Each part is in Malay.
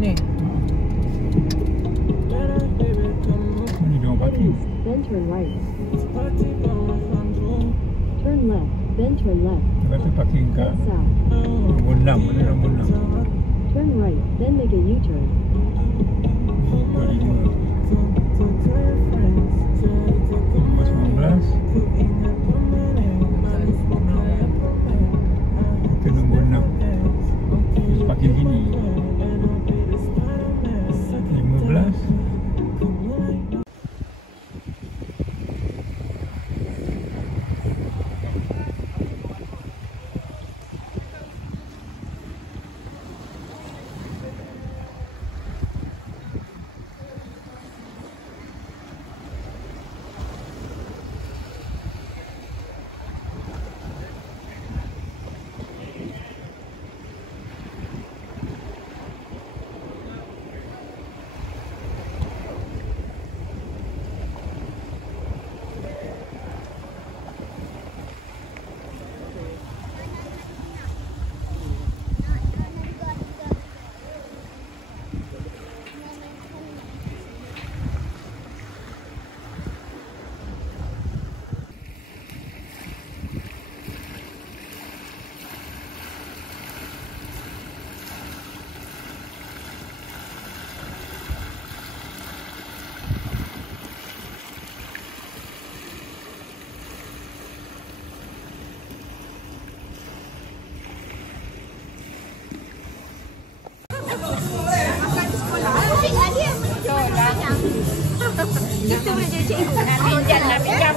Ni. Ni dia orang parking. Then turn right. Turn left. Then turn left. Lepas tu parking kat Head south. nombor 6. Mana nombor 6? Turn right. Then make a U-turn. Nombor 5. Nombor 19. Itu nombor 6. Terus parking sini. 15. Kita boleh jadi cikgu. Nak pinjam anak yang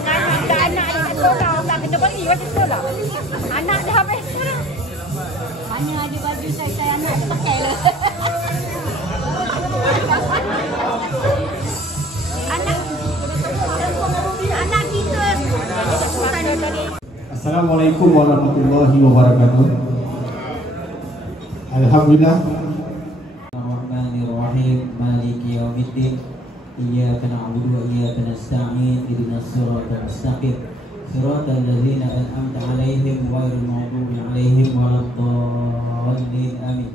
sekolah. Tak kena bagi waktu sekolah. Anak dah habis. Mana ada baju saya anak dia pakai lah. Anak kita. Assalamualaikum warahmatullahi wabarakatuh. Alhamdulillah. Ar-Rahmanir-Rahim. Maliki yaumiddin. Iyyaka na'budu wa iyyaka nasta'in. Ihdinas siratal mustaqim. Siratal ladzina an'amta 'alaihim ghairil maghdubi 'alaihim waladdallin. Amin.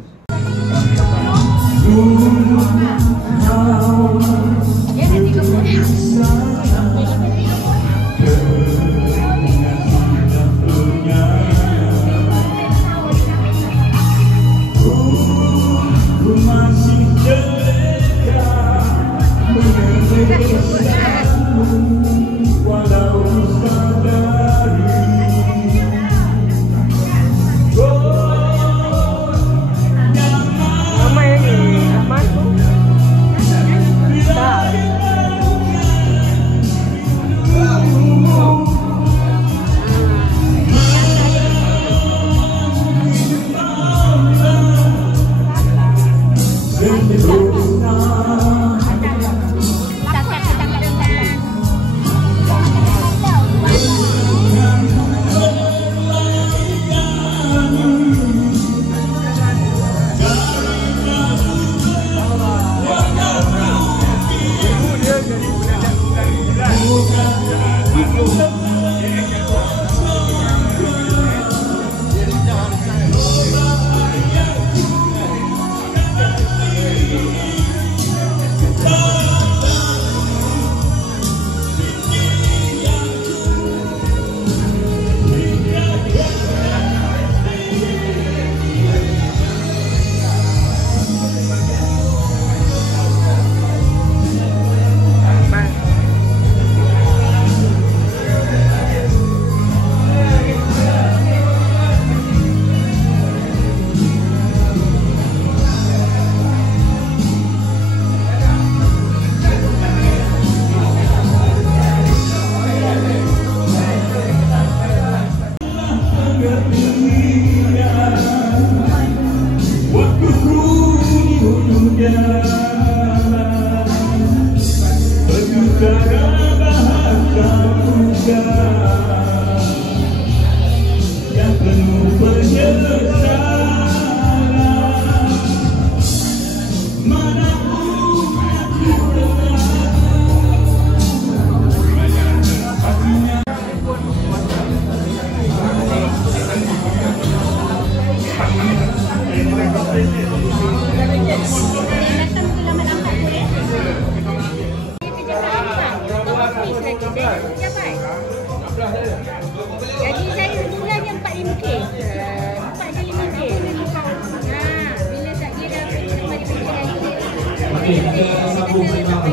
Okey, kita sambung pertama.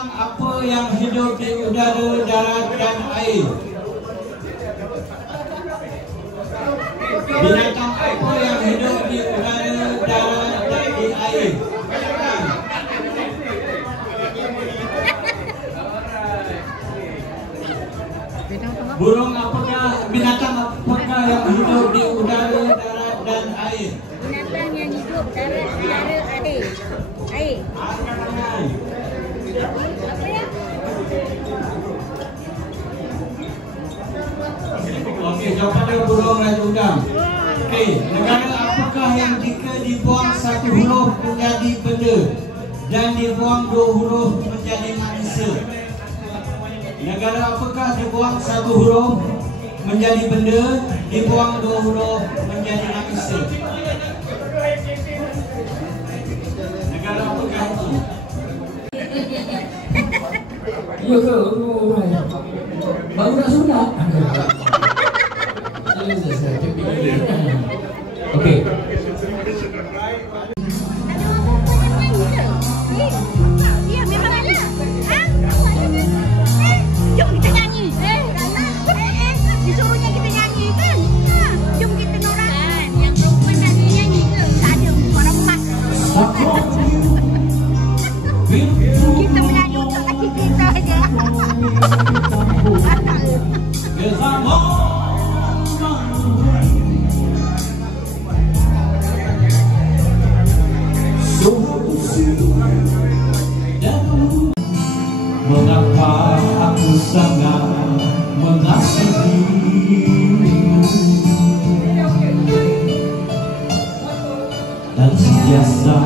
Apa yang hidup di udara, darat dan air? Binatang apa yang hidup di udara, darat dan di air? Burung apakah, binatang apakah yang hidup di udara, darat dan air? Binatang yang hidup darat, udara, air. Air. Apa ya? Okey, jawapan dia burung raja udang. Okey, negara apakah yang jika dibuang satu huruf menjadi benda dan dibuang dua huruf menjadi manusia? Negara apakah dibuang satu huruf menjadi benda, dibuang dua huruf menjadi manusia? Negara apakah itu? Ya ke? Baru nak sunat. Okey. Ya, memang ada. Jom kita nyanyi. Disuruhnya kita nyanyi kan? Jom kita norak. Yang perempuan tak nyanyi ke? Tak ada, orang emas. Kita menyanyi untuk laki kita aja. Mengapa aku sangat mengasihimu dan sentiasa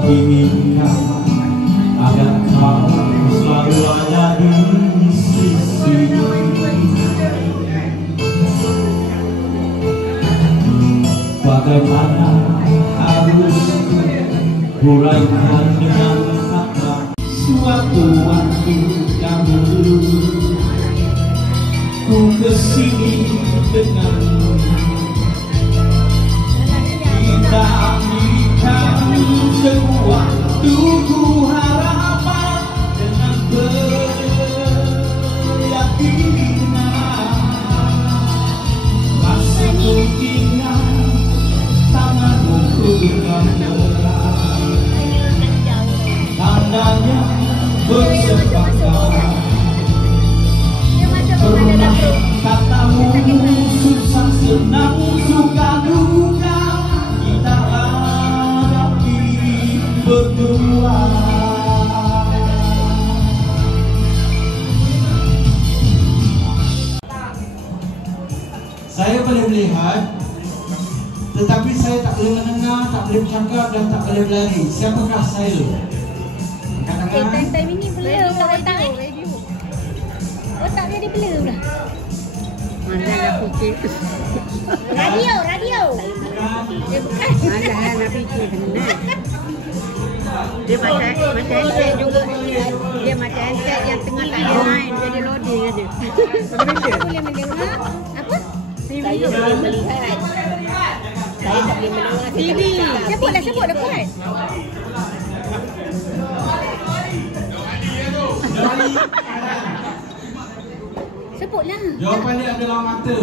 inginkan agar kau selalu ada di sisi. Bagaimana harus huraikan dengan kata suatu waktu dahulu ku kesini denganmu, kita berikan sewaktu ku harapan dengan berkeyakinan masih ku ingat tanganmu ku genggam erat, tandanya bersepakat. Pernah katamu susah senang suka duka kita hadapi berdua. Saya boleh melihat, tetapi saya tak boleh mendengar, tak boleh bercakap dan tak boleh berlari. Siapakah saya? Time ini blur otak ni. Otak dia blur dah. Mana nak fikir? Radio. Dia bukan. Mana nak fikir benar? Dia macam handset juga. Dia macam handset yang tengah tak ada line, jadi loading aja. Boleh mendengar. Apa? Saya boleh melihat. Saya tak boleh mendengar. TV. Sebut dapat. Sebutlah. Jawapan dia adalah mata.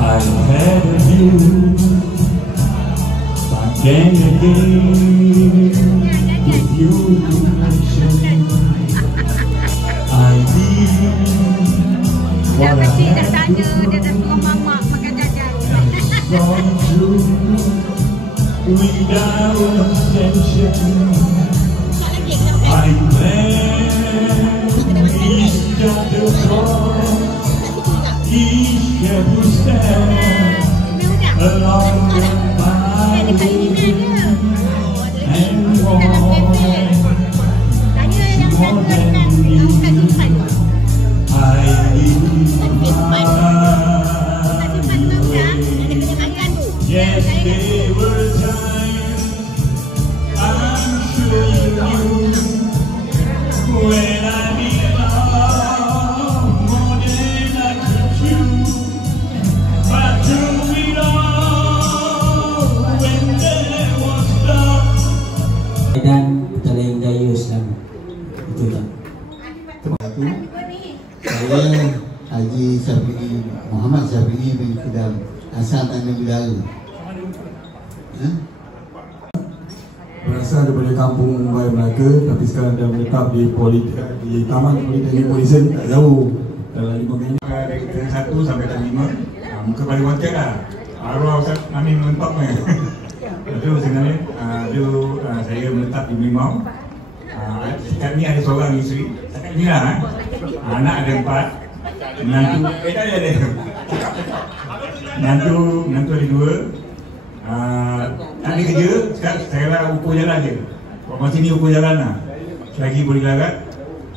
I've had a view, but then again, with you mention, I need Dah what I kecil dah have tanya, to dia dah suruh mamak makan jajan. gone through without extension. I plan each other from each every step along the path and walk. Yes, there were times I'm sure you knew when I belonged more than I could chew. But through it all, when there was love. Dan Petaling Jaya Islam. Itu je. Saya Haji Syafi'i Muhammad Syafi'i bin Kudam, asal Tanjung Bidara. Berasal daripada kampung Raya Melaka, tapi sekarang dah menetap di Taman Politeknik Malaysia ni, tak jauh, dalam 5 minit. Dari tahun 1 sampai tahun 5, muka paling wajar lah. Arwah Ustaz Amin menetap ni. Itu sebenarnya, saya menetap di Merimau. Sekarang ni ada seorang isteri. Sekarang ni lah, anak ada 4. Menantu, tak ada. Menantu ada 2. Tak ada kerja, saya lah ukur jalan je. Masa ni ukur jalan lah. Selagi boleh larat,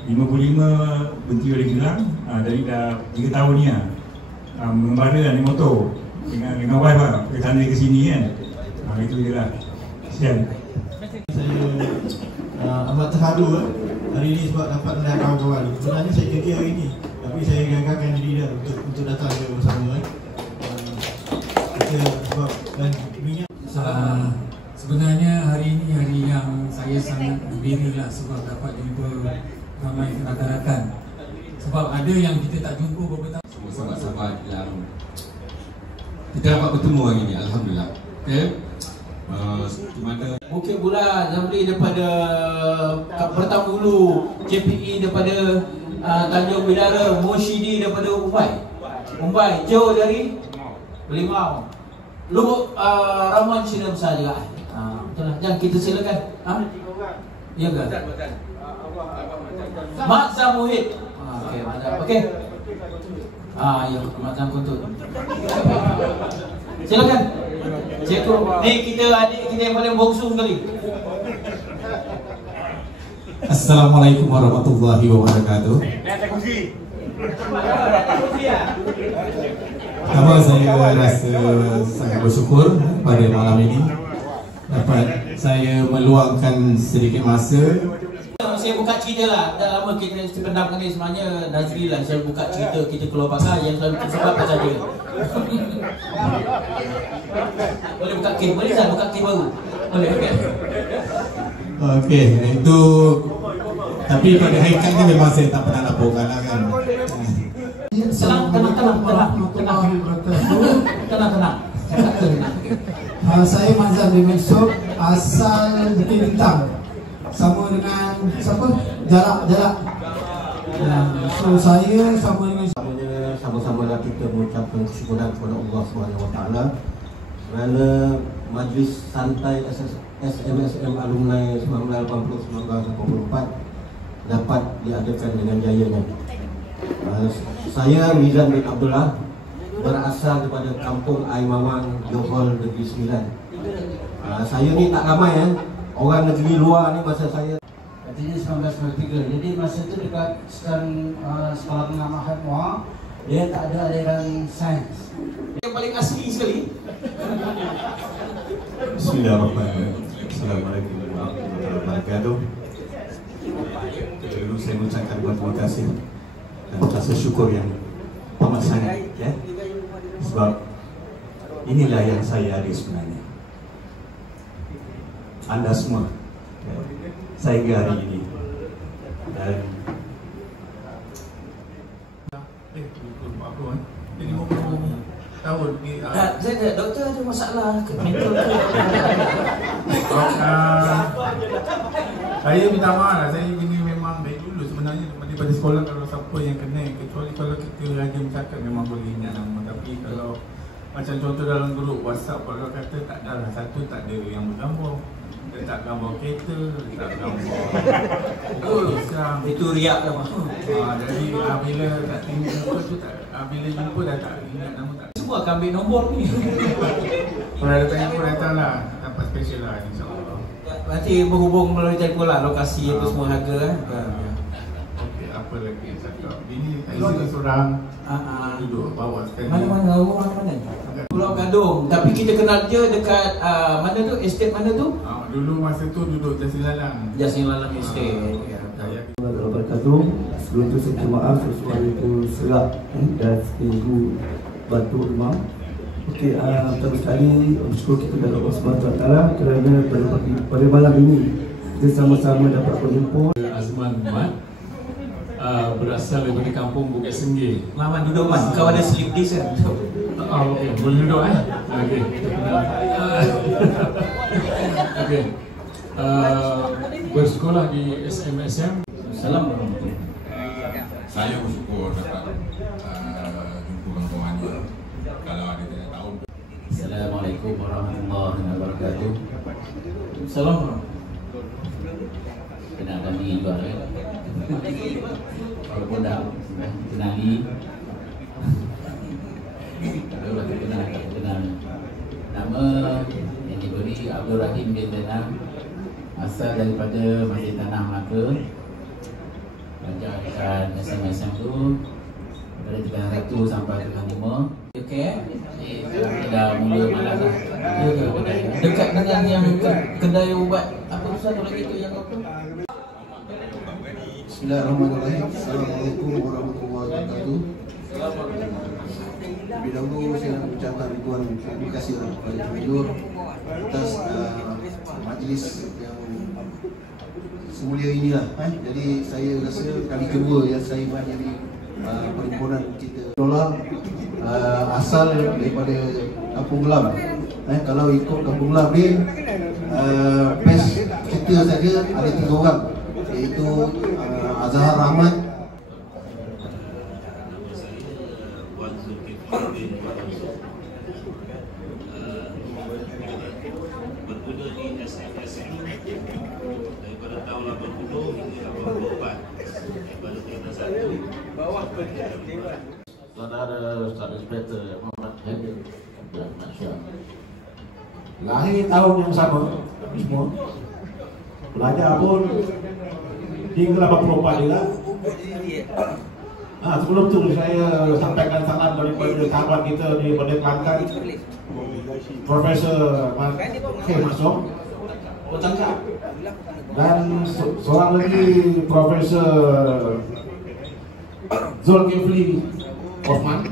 55 berhenti oleh kilang. Dari dah 3 tahun ni lah. Mengembara lah naik motor dengan wife lah, ke sana ke sini kan. Itu je lah. Kesian. Saya amat terharu hari ini sebab dapat melihat kawan-kawan. Sebenarnya saya kerja hari ini, tapi saya gagalkan diri dah untuk datang ke bersama. Sebab dan minyak. Sebenarnya hari ini hari yang saya sangat gembira lah sebab dapat jumpa ramai rakan-rakan. Sebab ada yang kita tak jumpa beberapa tahun. Semua sahabat-sahabat yang kita dapat bertemu hari ini, alhamdulillah. Okay. Bukit Bulan, Zamri daripada Pertama Hulu, JPE daripada Tanjung Bidara, Moshidi daripada Umbai, Joe dari Merimau, Lubuk Ramuan Cina Besar juga. Betul lah, jangan kita silakan. Ya ke? Mak Zamuhid. Okey, okey. Ya, Mak Zam Kuntut. Silakan. Cikgu, ni kita adik kita yang paling bongsu sekali. Assalamualaikum warahmatullahi wabarakatuh. Pertama saya rasa sangat bersyukur pada malam ini dapat saya meluangkan sedikit masa. Saya buka cerita lah, dah lama kita pendam ni sebenarnya Nazri lah. Saya buka cerita kita keluar pasal yang selalu sebab pasal dia. Boleh buka kes, boleh tak buka kes baru? Boleh, okey. Okey, itu tapi pada hakikatnya memang saya tak pernah laporkan lah kan. Tenang. Saya Mazhar bin Mansur, asal Bukit Bintang. Sama dengan siapa? Jarak. So saya sama dengan sama-samalah kita mengucapkan kesyukuran kepada Allah SWT kerana majlis santai SMSM Alumni 1980-1984 dapat diadakan dengan jayanya. Saya Mizan bin Abdullah, berasal daripada kampung Aimamang, Johor, Negeri Sembilan. Saya ni tak ramai orang negeri luar ni masa saya. Katanya 1993. Jadi masa tu dekat sekolah tengah Mahad Muar, dia tak ada aliran sains. Yang paling asli sekali. Bismillahirrahmanirrahim. Assalamualaikum warahmatullahi wabarakatuh. Dulu saya mengucapkan terima kasih dan rasa syukur yang amat sangat, ya. Sebab inilah yang saya ada sebenarnya. Anda semua, ya, sehingga hari ini dan tahun ni. Saya doktor ada masalah ke mental ke? Saya minta maaf lah, saya ini memang dari dulu sebenarnya daripada sekolah kalau siapa yang kena, kecuali kalau kita rajin bercakap memang boleh ingat nama. Tapi kalau macam contoh dalam grup WhatsApp, kalau kata tak ada lah, satu tak ada yang bergambar, letak gambar kereta, letak gambar itu riak lah. Jadi bila tak tengok muka tu tak, bila jumpa dah tak ingat nama tak. Semua akan ambil nombor ni. Kalau ada tanya pun datang lah, dapat special lah insyaAllah. Nanti berhubung melalui telefon lah, lokasi apa semua harga kan. Okey, apa lagi cakap. Ini seorang duduk bawah sekali. Mana-mana? Rumah mana? Pulau Gadang. Bandung. Tapi kita kenal dia dekat mana tu? Estate mana tu? Dulu masa tu duduk Jasilalang. Jasilalang Estate. Wabarakatuh. Sebelum tu saya terima maaf sesuatu itu serap dan ibu bantu rumah. Okey, pertama sekali bersyukur kita kepada Allah Subhanahu Wa Taala kerana pada malam ini kita sama-sama dapat berjumpa. Azman Mat berasal daripada kampung Bukit Senggih. Maman duduk Mat, kau ada slip disc kan? Okey, boleh duduk Okey. Okey. Bersekolah di SMSM. Assalamualaikum. Saya bersyukur dapat jumpa kawan-kawan dia. Kalau ada tidak tahu. Assalamualaikum warahmatullahi wabarakatuh. Assalamualaikum. Kenalkan diri juga kan. Walaupun dah kenali. Kalau lagi kenal. Nama yang diberi Abdul Rahim bin Zainal, asal daripada Masjid Tanah Melaka. Belajar dekat SMSM tu dari tingkatan 1 sampai tingkatan 5. Okey. Sekarang dah mula malas lah. Dekat dengan yang kedai ubat apa tu satu lagi tu yang apa? Bismillahirrahmanirrahim. Assalamualaikum warahmatullahi wabarakatuh. Lebih dahulu saya nak ucapkan ribuan terima kasih kepada Penjur atas majlis yang semulia inilah. Jadi saya rasa kali kedua yang saya buat jadi perhimpunan kita. Asal daripada Kampung Gelam. Kalau ikut Kampung Gelam ni best kita saja ada 3 orang, iaitu Azhar Rahmat, berguna di SMSM daripada tahun 80 hingga 84 daripada tingkatan 1 bawah pendidikan. Saudara Ustaz Inspektor Muhammad Hamid dan Masya lahir tahun yang sama semua, belajar pun hingga 84 juga. Sebelum tu saya sampaikan salam daripada sahabat kita daripada Kelantan, Profesor Masuk dan seorang lagi Profesor Zulkifli Osman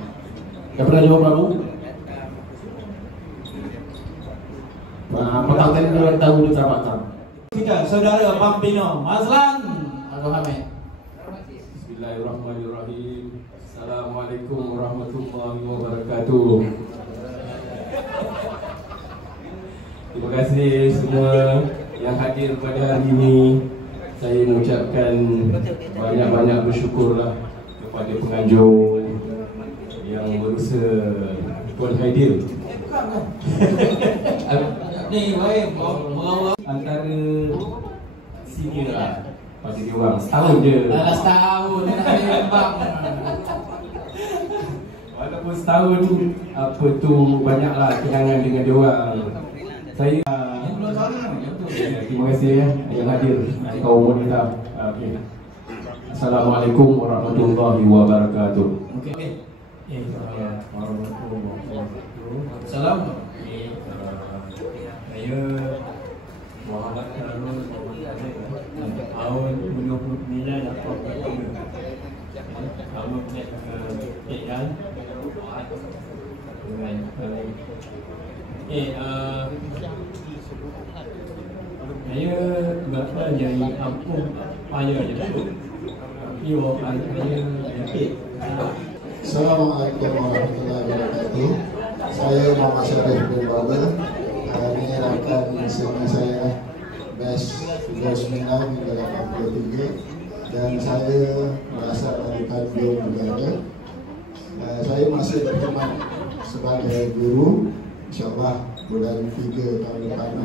daripada Johor Bahru. Petang tadi dia tahu dia Tabatan. Kita saudara Pampino Mazlan Abdul Hamid. Bismillahirrahmanirrahim. Assalamualaikum warahmatullahi wabarakatuh. Terima kasih semua yang hadir pada hari ini. Saya mengucapkan banyak-banyak bersyukurlah kepada penganjur yang berusaha Tuan Haidil. Ni baik berawal antara senior lah pada dia orang. Setahun je. Dah setahun dah lembang. Walaupun setahun apa tu banyaklah kenangan dengan dia orang. Saya terima kasih yang hadir kaum wanita. Okey. Assalamualaikum warahmatullahi wabarakatuh. Okey. Warahmatullahi wabarakatuh. Salam. Saya Muhammad Karun tahun 29 dapat tahun Kedan saya berasal dari kampung Paya je tu. Tapi orang saya yakin. Assalamualaikum warahmatullahi wabarakatuh. Saya Muhammad Syarif bin Babel. Ini rakan senior saya Best 29 hingga 83 dan saya berasal dari Tanjung Negara. Saya masih berkhidmat sebagai guru. InsyaAllah bulan 3 tahun depan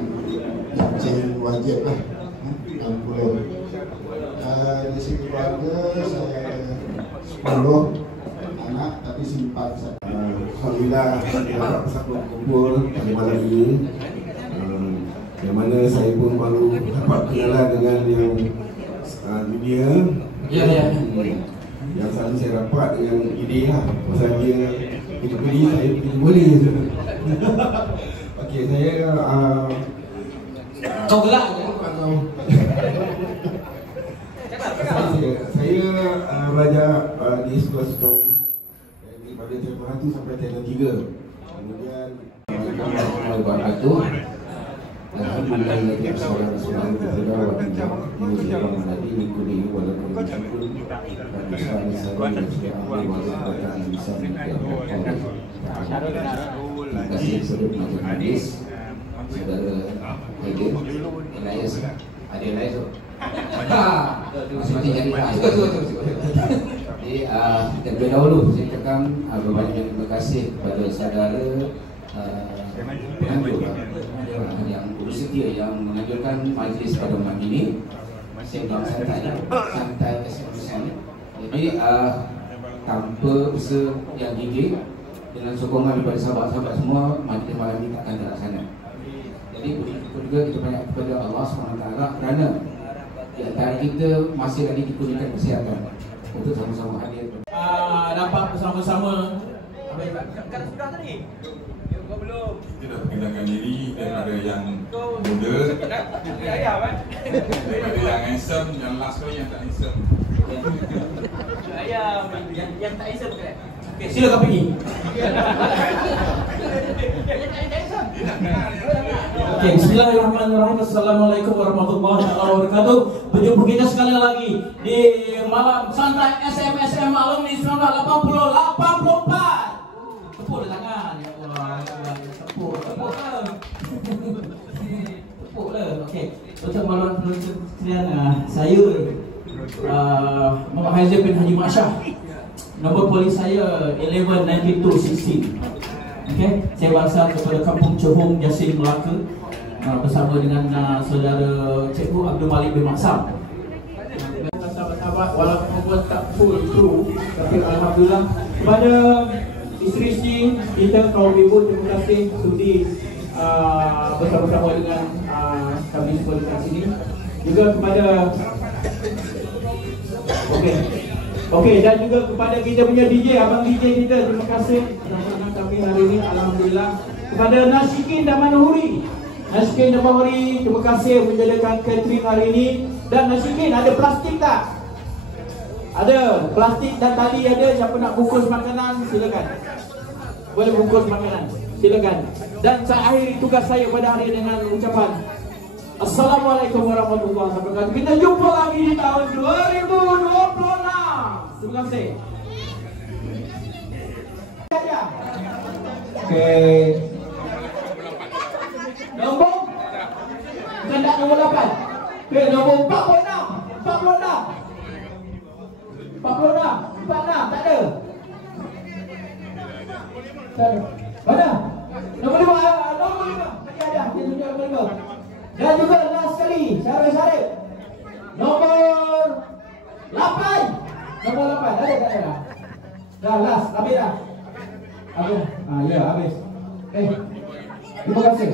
Encing wajib lah 60. Di sini keluarga saya 10 anak tapi simpan saya. Alhamdulillah dapat bersama kumpul pada malam ini, yang mana saya pun baru dapat kenalan dengan yang dunia. Yang selalu saya dapat dengan ide lah. Pasal dia pilih saya pilih boleh. Okey, saya kau gelak ke? Saya belajar di sekolah-sekolah umat daripada terma 1 sampai terma 3. Kemudian alhamdulillah lagi seorang kepada waktu yang menjadi minggu ini walaupun meskipun besar saya sudah ambil wasiat yang bisa menjadi terima kasih saudara pengajar hadis saudara Haidin Elias ada Elias tu masing-masing jadi jadi terlebih dahulu saya ucapkan berbanyak terima kasih kepada saudara penganjur yang bersedia yang menganjurkan majlis pada malam ini. Saya bilang santai SMSN. Jadi tanpa usaha yang gigih dengan sokongan daripada sahabat-sahabat semua, majlis malam ini takkan terlaksana. Jadi bersyukur juga kita banyak kepada Allah SWT kerana di antara kita masih lagi diberikan kesihatan untuk sama-sama hadir. Dapat bersama-sama. Kan sudah tadi. Kita dah perkenalkan diri daripada yang muda, daripada yang handsome, yang last kali yang tak handsome. Yang tak handsome ke? Okay, silakan pergi. Okay, bismillahirrahmanirrahim. Assalamualaikum warahmatullahi wabarakatuh. Berjumpa kita sekali lagi di malam santai SMSM Alumni 1984. Tepuk di tangan, ya Allah. Tepuk lah. Okey. Untuk malam penonton sekalian, saya Muhammad Haizal bin Haji Maksyah. Nombor polis saya 119216. Okey, saya berasal daripada Kampung Johong, Jasin, Melaka, bersama dengan saudara Cikgu Abdul Malik bin Maksam. Sahabat-sahabat, walaupun tak full through, tapi alhamdulillah kepada isteri-isteri kita, kaum ibu, terima kasih sudi bersama-sama dengan kami semua dekat sini. Juga kepada Okey, dan juga kepada kita punya DJ, abang DJ kita, terima kasih bersama kami hari ini. Alhamdulillah. Kepada Nasikin dan Manuhuri, Nasikin dan Manuhuri, terima kasih menjadikan catering hari ini. Dan Nasikin, ada plastik tak? Ada plastik dan tali ada. Siapa nak bungkus makanan, silakan. Boleh bungkus makanan, silakan. Dan saya akhiri tugas saya pada hari dengan ucapan Assalamualaikum warahmatullahi wabarakatuh. Kita jumpa lagi di tahun 2026. Terima kasih. Okey. Nombor? Bukan tak nombor 8. Okey, nombor 46. 46. Tak ada. Mana? Nombor 5. Tadi ada. Dia tunjuk nombor 5. Dan juga last sekali, Syarif. Nombor 8. Nombor 8. Ada tak ada? Dah last, habis dah. Habis. Ya, habis. Terima kasih.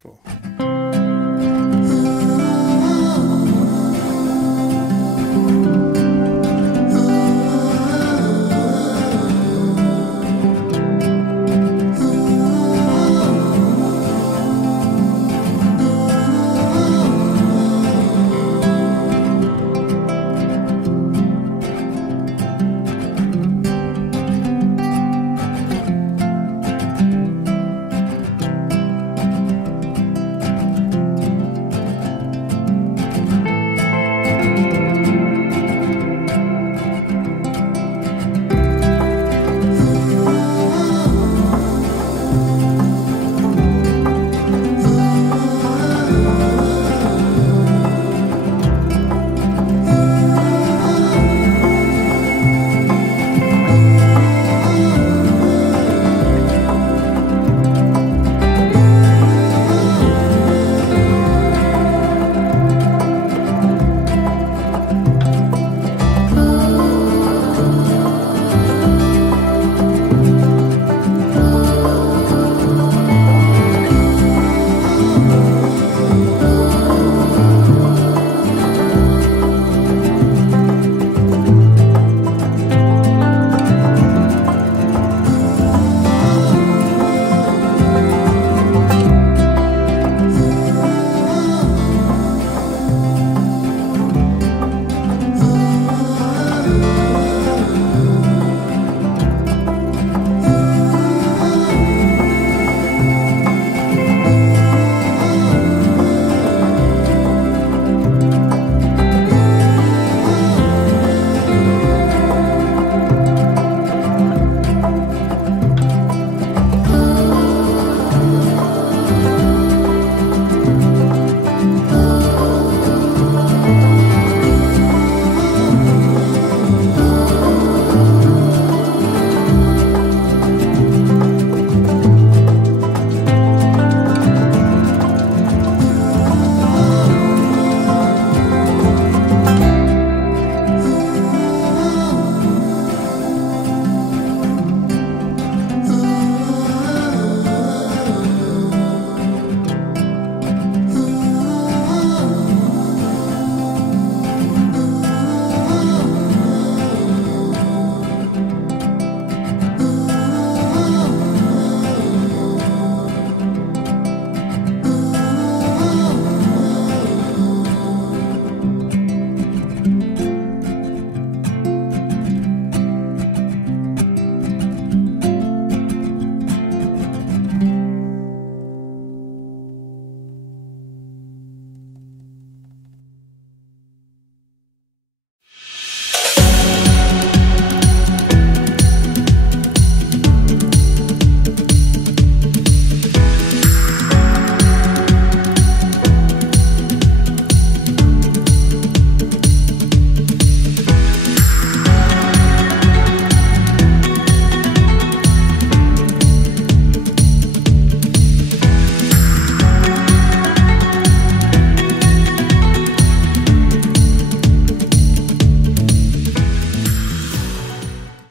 4.